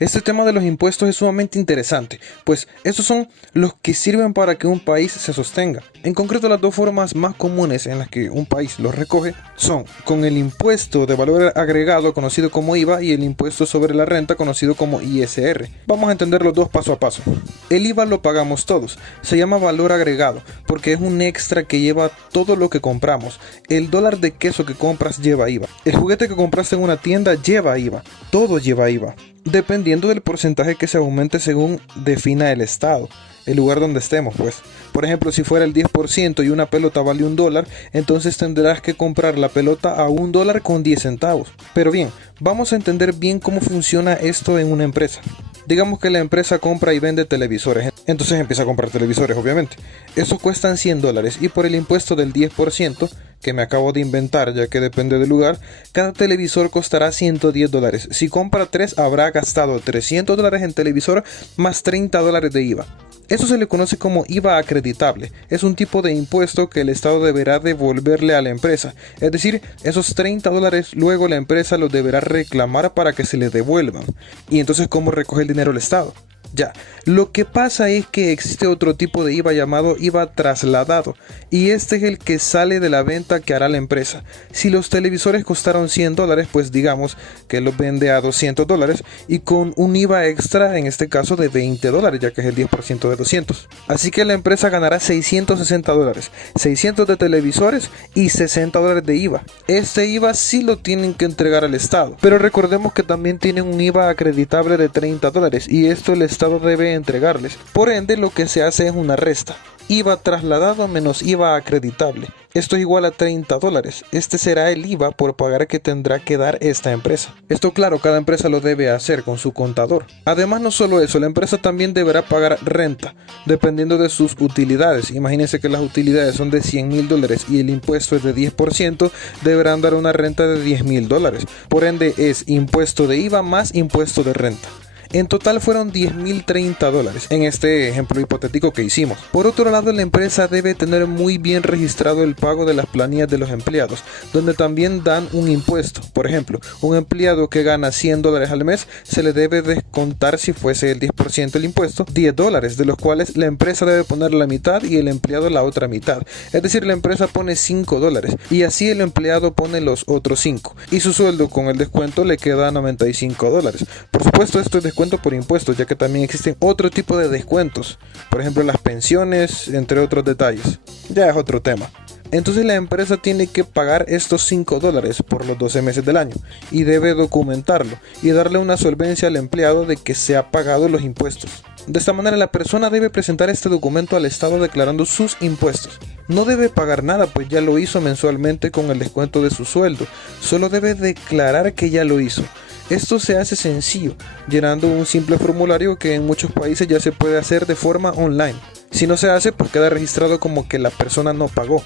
Este tema de los impuestos es sumamente interesante, pues estos son los que sirven para que un país se sostenga. En concreto, las dos formas más comunes en las que un país los recoge son con el impuesto de valor agregado conocido como IVA y el impuesto sobre la renta conocido como ISR. Vamos a entender los dos paso a paso. El IVA lo pagamos todos, se llama valor agregado porque es un extra que lleva todo lo que compramos. El dólar de queso que compras lleva IVA, el juguete que compraste en una tienda lleva IVA, todo lleva IVA, dependiendo del porcentaje que se aumente según defina el Estado, el lugar donde estemos pues. Por ejemplo, si fuera el 10% y una pelota vale $1, entonces tendrás que comprar la pelota a $1 con 10 centavos. Pero bien, vamos a entender bien cómo funciona esto en una empresa. Digamos que la empresa compra y vende televisores, entonces empieza a comprar televisores obviamente. Estos cuestan $100 y por el impuesto del 10%, que me acabo de inventar ya que depende del lugar, cada televisor costará $110. Si compra 3 habrá gastado $300 en televisor más $30 de IVA. Eso se le conoce como IVA acreditable. Es un tipo de impuesto que el Estado deberá devolverle a la empresa. Es decir, esos $30 luego la empresa los deberá reclamar para que se le devuelvan. Y entonces, ¿cómo recoge el dinero el Estado? Ya, lo que pasa es que existe otro tipo de IVA llamado IVA trasladado, y este es el que sale de la venta que hará la empresa. Si los televisores costaron $100, pues digamos que los vende a $200 y con un IVA extra, en este caso de $20, ya que es el 10% de 200. Así que la empresa ganará $660, 600 de televisores y $60 de IVA. Este IVA sí lo tienen que entregar al Estado, pero recordemos que también tienen un IVA acreditable de $30 y esto el Estado debe entregarles. Por ende, lo que se hace es una resta. IVA trasladado menos IVA acreditable. Esto es igual a $30. Este será el IVA por pagar que tendrá que dar esta empresa. Esto claro, cada empresa lo debe hacer con su contador. Además, no solo eso, la empresa también deberá pagar renta, dependiendo de sus utilidades. Imagínense que las utilidades son de $100,000 y el impuesto es de 10%, deberán dar una renta de $10,000. Por ende, es impuesto de IVA más impuesto de renta. En total fueron $10,030 en este ejemplo hipotético que hicimos. Por otro lado, la empresa debe tener muy bien registrado el pago de las planillas de los empleados, donde también dan un impuesto. Por ejemplo, un empleado que gana $100 al mes se le debe descontar, si fuese el 10% el impuesto, $10, de los cuales la empresa debe poner la mitad y el empleado la otra mitad. Es decir, la empresa pone $5 y así el empleado pone los otros 5 y su sueldo con el descuento le queda $95. Por supuesto, esto es descuento por impuestos, ya que también existen otro tipo de descuentos, por ejemplo las pensiones, entre otros detalles. Ya es otro tema. Entonces la empresa tiene que pagar estos $5 por los 12 meses del año y debe documentarlo y darle una solvencia al empleado de que se ha pagado los impuestos. De esta manera la persona debe presentar este documento al Estado declarando sus impuestos. No debe pagar nada, pues ya lo hizo mensualmente con el descuento de su sueldo. Solo debe declarar que ya lo hizo. Esto se hace sencillo, llenando un simple formulario que en muchos países ya se puede hacer de forma online. Si no se hace, pues queda registrado como que la persona no pagó.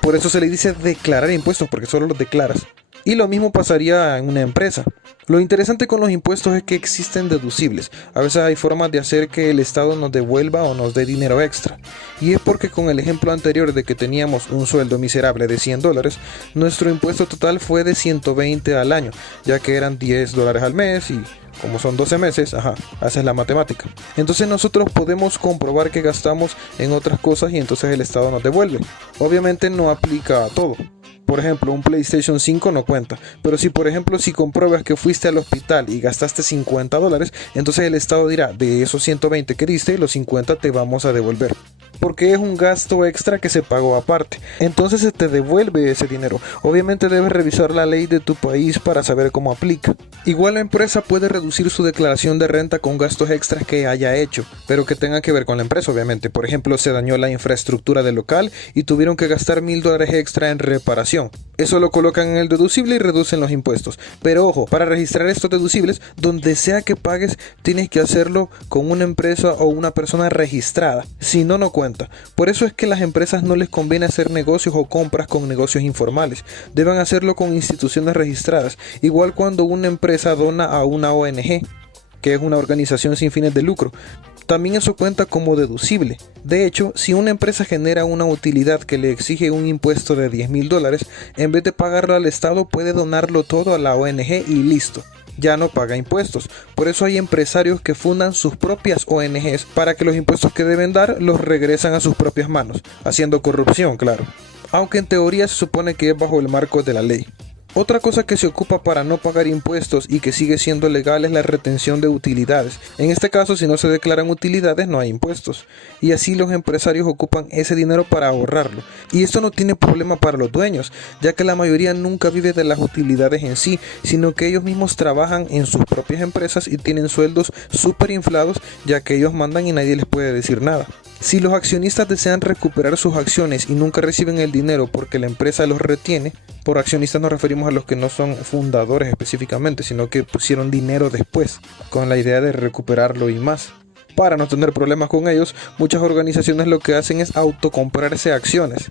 Por eso se le dice declarar impuestos, porque solo los declaras. Y lo mismo pasaría en una empresa. Lo interesante con los impuestos es que existen deducibles. A veces hay formas de hacer que el Estado nos devuelva o nos dé dinero extra. Y es porque con el ejemplo anterior de que teníamos un sueldo miserable de $100, nuestro impuesto total fue de 120 al año, ya que eran $10 al mes y como son 12 meses, haces la matemática. Entonces nosotros podemos comprobar que gastamos en otras cosas y entonces el Estado nos devuelve. Obviamente no aplica a todo. Por ejemplo, un PlayStation 5 no cuenta. Pero si por ejemplo si compruebas que fuiste al hospital y gastaste $50, entonces el Estado dirá, de esos 120 que diste, los 50 te vamos a devolver. Porque es un gasto extra que se pagó aparte. Entonces se te devuelve ese dinero. Obviamente debes revisar la ley de tu país para saber cómo aplica. Igual la empresa puede reducir su declaración de renta con gastos extras que haya hecho, pero que tengan que ver con la empresa obviamente. Por ejemplo, se dañó la infraestructura del local y tuvieron que gastar $1,000 extra en reparación. Eso lo colocan en el deducible y reducen los impuestos. Pero ojo, para registrar estos deducibles, donde sea que pagues, tienes que hacerlo con una empresa o una persona registrada. Si no, no cuenta. Por eso es que a las empresas no les conviene hacer negocios o compras con negocios informales. Deben hacerlo con instituciones registradas. Igual cuando una empresa dona a una ONG, que es una organización sin fines de lucro. También eso cuenta como deducible. De hecho, si una empresa genera una utilidad que le exige un impuesto de $10,000, en vez de pagarlo al Estado puede donarlo todo a la ONG y listo. ya no paga impuestos. Por eso hay empresarios que fundan sus propias ONGs para que los impuestos que deben dar los regresan a sus propias manos, haciendo corrupción, claro. Aunque en teoría se supone que es bajo el marco de la ley. Otra cosa que se ocupa para no pagar impuestos y que sigue siendo legal es la retención de utilidades. En este caso, si no se declaran utilidades, no hay impuestos. Y así los empresarios ocupan ese dinero para ahorrarlo. Y esto no tiene problema para los dueños, ya que la mayoría nunca vive de las utilidades en sí, sino que ellos mismos trabajan en sus propias empresas y tienen sueldos súper inflados, ya que ellos mandan y nadie les puede decir nada. Si los accionistas desean recuperar sus acciones y nunca reciben el dinero porque la empresa los retiene, por accionistas nos referimos a los que no son fundadores específicamente, sino que pusieron dinero después, con la idea de recuperarlo y más. Para no tener problemas con ellos, muchas organizaciones lo que hacen es autocomprarse acciones.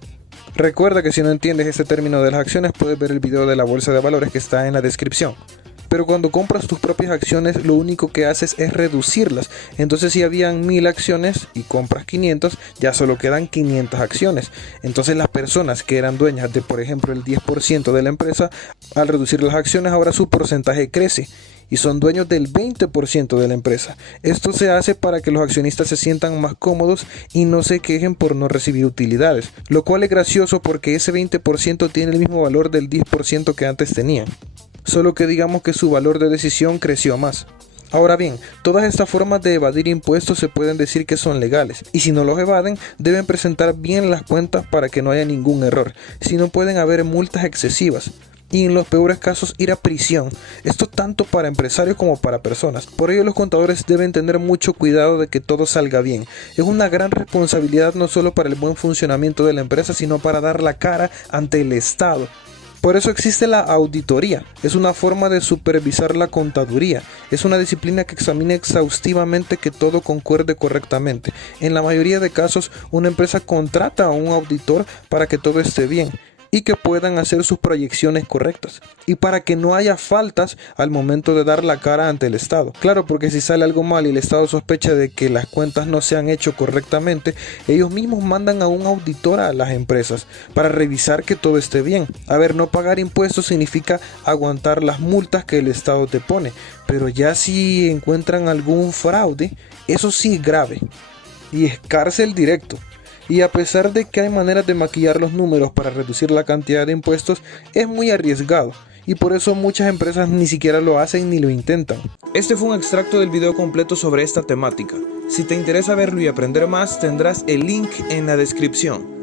Recuerda que si no entiendes este término de las acciones, puedes ver el video de la bolsa de valores que está en la descripción. Pero cuando compras tus propias acciones, lo único que haces es reducirlas. Entonces si habían 1000 acciones y compras 500, ya solo quedan 500 acciones. Entonces las personas que eran dueñas de, por ejemplo, el 10% de la empresa, al reducir las acciones, ahora su porcentaje crece y son dueños del 20% de la empresa. Esto se hace para que los accionistas se sientan más cómodos y no se quejen por no recibir utilidades, lo cual es gracioso porque ese 20% tiene el mismo valor del 10% que antes tenían. Solo que digamos que su valor de decisión creció más. Ahora bien, todas estas formas de evadir impuestos se pueden decir que son legales, y si no los evaden, deben presentar bien las cuentas para que no haya ningún error, si no pueden haber multas excesivas, y en los peores casos ir a prisión, esto tanto para empresarios como para personas. Por ello los contadores deben tener mucho cuidado de que todo salga bien. Es una gran responsabilidad no solo para el buen funcionamiento de la empresa, sino para dar la cara ante el Estado. Por eso existe la auditoría, es una forma de supervisar la contaduría, es una disciplina que examina exhaustivamente que todo concuerde correctamente. En la mayoría de casos, una empresa contrata a un auditor para que todo esté bien y que puedan hacer sus proyecciones correctas y para que no haya faltas al momento de dar la cara ante el Estado. Claro, porque si sale algo mal y el Estado sospecha de que las cuentas no se han hecho correctamente, ellos mismos mandan a un auditor a las empresas para revisar que todo esté bien. A ver, no pagar impuestos significa aguantar las multas que el Estado te pone, pero ya si encuentran algún fraude, eso sí es grave y es cárcel directo. Y a pesar de que hay maneras de maquillar los números para reducir la cantidad de impuestos, es muy arriesgado y por eso muchas empresas ni siquiera lo hacen ni lo intentan. Este fue un extracto del video completo sobre esta temática. Si te interesa verlo y aprender más, tendrás el link en la descripción.